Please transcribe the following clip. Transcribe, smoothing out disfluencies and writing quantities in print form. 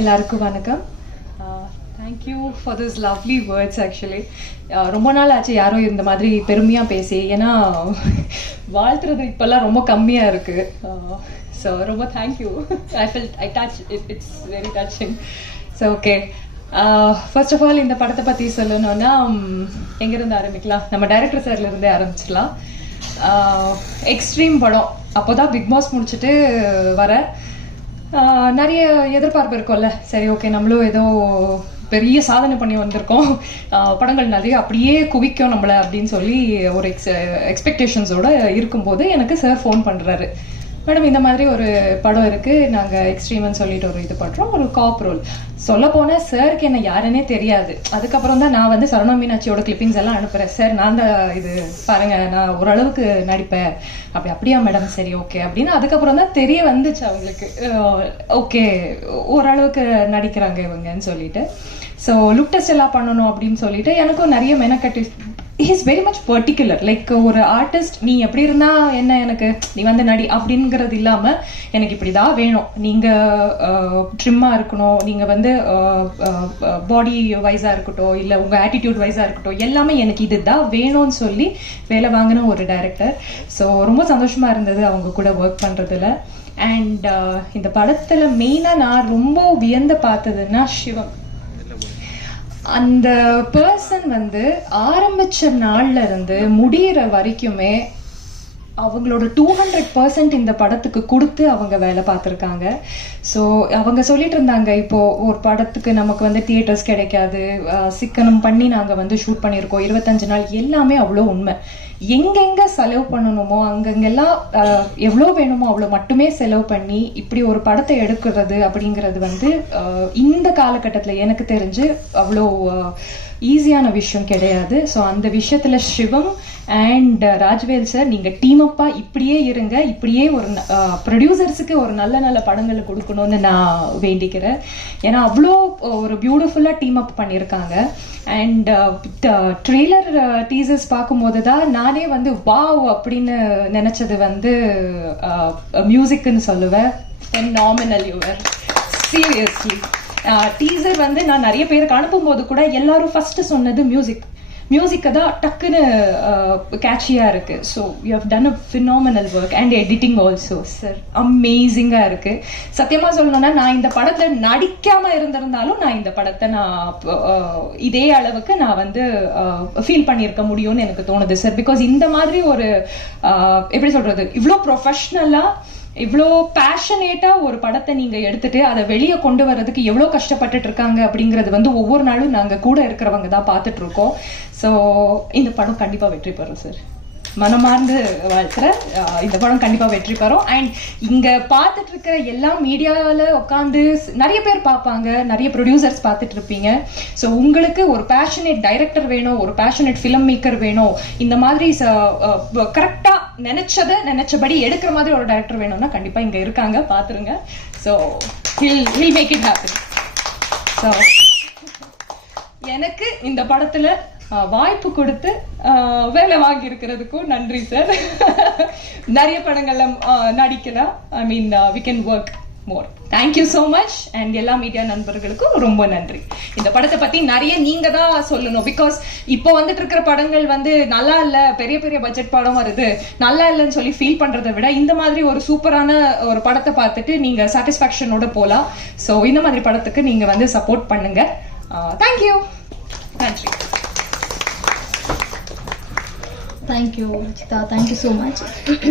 எல்லாருக்கும் வணக்கம். Thank you for this lovely words. Actually ரொம்ப நாள் ஆச்சு யாரும் இந்த மாதிரி பெருமையாக பேசி, ஏன்னா வாழ்த்துறது இப்போல்லாம் ரொம்ப கம்மியாக இருக்குது. ஸோ ரொம்ப thank you. I touch it's very touching. So okay, first of all இந்த படத்தை பற்றி சொல்லணும்னா எங்கேருந்து ஆரம்பிக்கலாம்? நம்ம டைரக்டர் சார்லேருந்தே ஆரம்பிச்சிடலாம். எக்ஸ்ட்ரீம் படம் அப்போதான் பிக் பாஸ் முடிச்சுட்டு வர நிறைய எதிர்பார்ப்பு இருக்கும்ல. சரி ஓகே, நம்மளும் ஏதோ பெரிய சாதனை பண்ணி வந்திருக்கோம், படங்கள் நிறைய அப்படியே குவிக்கும் நம்மளை அப்படின்னு சொல்லி ஒரு எக்ஸ்பெக்டேஷன்ஸோட இருக்கும்போது எனக்கு சார் ஃபோன் பண்ணுறாரு. மேடம், இந்த மாதிரி ஒரு படம் இருக்குது, நாங்கள் எக்ஸ்ட்ரீம்னு சொல்லிட்டு ஒரு இது பண்ணுறோம், ஒரு காப் ரோல். சொல்ல போனால் சாருக்கு என்ன யாருன்னே தெரியாது. அதுக்கப்புறம் தான் நான் வந்து சரவணா மீனாட்சியோட கிளிப்பிங்ஸ் எல்லாம் அனுப்புகிறேன். சார் நான் தான் இது பாருங்கள், நான் ஓரளவுக்கு நடிப்பேன். அப்படியா மேடம், சரி ஓகே அப்படின்னு அதுக்கப்புறம் தான் தெரிய வந்துச்சு அவங்களுக்கு. ஓகே, ஓரளவுக்கு நடிக்கிறாங்க இவங்கன்னு சொல்லிட்டு. ஸோ லுக் டெஸ்ட் எல்லாம் பண்ணணும் அப்படின்னு சொல்லிட்டு எனக்கும் நிறைய மெனக்கட்டி. Is very much particular. Like ஒரு ஆர்டிஸ்ட், நீ எப்படி இருந்தா என்ன, எனக்கு நீ வந்து நடி அப்படிங்கிறது இல்லாமல் எனக்கு இப்படி தான் வேணும், நீங்கள் ட்ரிம்மாக இருக்கணும், நீங்கள் வந்து பாடி வைஸாக இருக்கட்டும், இல்லை உங்கள் ஆட்டிடியூட் வைஸாக இருக்கட்டும், எல்லாமே எனக்கு இது தான் வேணும்னு சொல்லி வேலை வாங்கின ஒரு டைரக்டர். ஸோ ரொம்ப சந்தோஷமாக இருந்தது அவங்க கூட ஒர்க் பண்ணுறதுல. அண்ட் இந்த படத்தில் மெயினாக நான் ரொம்ப வியந்து பார்த்ததுன்னா சிவம். அந்த பர்சன் வந்து ஆரம்பிச்ச நாள்ல இருந்து முடிகிற வரைக்குமே அவங்களோட 200% இந்த படத்துக்கு கொடுத்து அவங்க வேலை பார்த்துருக்காங்க. ஸோ அவங்க சொல்லிட்டு இருந்தாங்க, இப்போ ஒரு படத்துக்கு நமக்கு வந்து தியேட்டர்ஸ் கிடைக்காது, சிக்கனம் பண்ணி நாங்கள் வந்து ஷூட் பண்ணியிருக்கோம் 25 நாள். எல்லாமே அவ்வளோ உண்மை. எங்கெங்க செலவு பண்ணணுமோ அங்கங்கெல்லாம் எவ்வளோ வேணுமோ அவ்வளோ மட்டுமே செலவு பண்ணி இப்படி ஒரு படத்தை எடுக்கிறது அப்படிங்கிறது வந்து இந்த காலகட்டத்தில் எனக்கு தெரிஞ்சு அவ்வளோ ஈஸியான விஷயம் கிடையாது. ஸோ அந்த விஷயத்தில் சிவம் அண்ட் ராஜ்வேல் சார், நீங்கள் டீம் அப்பா இப்படியே இருங்க, இப்படியே ஒரு ப்ரொடியூசர்ஸுக்கு ஒரு நல்ல நல்ல படங்களை கொடுக்கணும்னு நான் வேண்டிக்கிறேன். ஏன்னா அவ்வளோ ஒரு பியூட்டிஃபுல்லாக டீம் அப் பண்ணியிருக்காங்க. அண்ட் ட்ரெய்லர் டீசர்ஸ் பார்க்கும்போது தான் நானே வந்து வாவ் அப்படின்னு நினச்சது வந்து மியூசிக்னு சொல்லுவேன். Phenomenal your, seriously. டீசர் வந்து நான் நிறைய பேருக்கு அனுப்பும்போது கூட எல்லாரும் ஃபர்ஸ்ட் சொன்னது மியூசிக்கை தான் டக்குன்னு கேட்சியாக இருக்குது. So you have done a phenomenal work and editing also sir அமேசிங்காக இருக்குது. சத்தியமாக சொல்லணும்னா நான் இந்த படத்தில் நடிக்காமல் இருந்திருந்தாலும் நான் இந்த படத்தை இதே அளவுக்கு நான் வந்து ஃபீல் பண்ணியிருக்க முடியும்னு எனக்கு தோணுது சார். பிகாஸ் இந்த மாதிரி ஒரு எப்படி சொல்கிறது, இவ்வளோ ப்ரொஃபஷ்னலாக இவ்வளோ பேஷனேட்டாக ஒரு படத்தை நீங்கள் எடுத்துட்டு அதை வெளியே கொண்டு வர்றதுக்கு எவ்வளோ கஷ்டப்பட்டுட்டு இருக்காங்க அப்படிங்கிறது வந்து ஒவ்வொரு நாளும் நாங்கள் கூட இருக்கிறவங்க தான் பார்த்துட்டு இருக்கோம். ஸோ இந்த படம் கண்டிப்பாக வெற்றி பெறும் சார். மனமார்ந்து வாழ்த்துறேன், இந்த படம் கண்டிப்பாக வெற்றி பெறும். அண்ட் இங்கே பார்த்துட்டு இருக்கிற எல்லா மீடியாவில் உட்காந்து நிறைய பேர் பார்ப்பாங்க, நிறைய ப்ரொடியூசர்ஸ் பார்த்துட்டு இருப்பீங்க. ஸோ உங்களுக்கு ஒரு பேஷனேட் டைரக்டர் வேணும், ஒரு பேஷனேட் ஃபிலிம் மேக்கர் வேணும், இந்த மாதிரி கரெக்டாக நினைச்சபடி எடுக்கிற மாதிரி ஒரு டைரக்டர் வேணும்னா கண்டிப்பாக இங்கே இருக்காங்க, பார்த்துருங்க. So he'll make it happen. So எனக்கு இந்த படத்தில் வாய்ப்பு கொடுத்து வேலை வாங்கி இருக்கிறதுக்கும் நன்றி சார். நிறைய படங்கள்ல நடிக்கலாம். I mean we can work more. Thank you so much. And எல்லா மீடியா நண்பர்களுக்கும் ரொம்ப நன்றி. இந்த படத்தை பத்தி நிறைய நீங்க தான் சொல்லணும். பிகாஸ் இப்போ வந்துட்டு இருக்கிற படங்கள் வந்து நல்லா இல்ல, பெரிய பெரிய பட்ஜெட் படம் வருது, நல்லா இல்லைன்னு சொல்லி ஃபீல் பண்றதை விட இந்த மாதிரி ஒரு சூப்பரான ஒரு படத்தை பார்த்துட்டு நீங்க சாட்டிஸ்பாக்சனோட போலாம். ஸோ இந்த மாதிரி படத்துக்கு நீங்க வந்து சப்போர்ட் பண்ணுங்க. தேங்க்யூ. நன்றி. Thank you, Rachita. Thank you so much.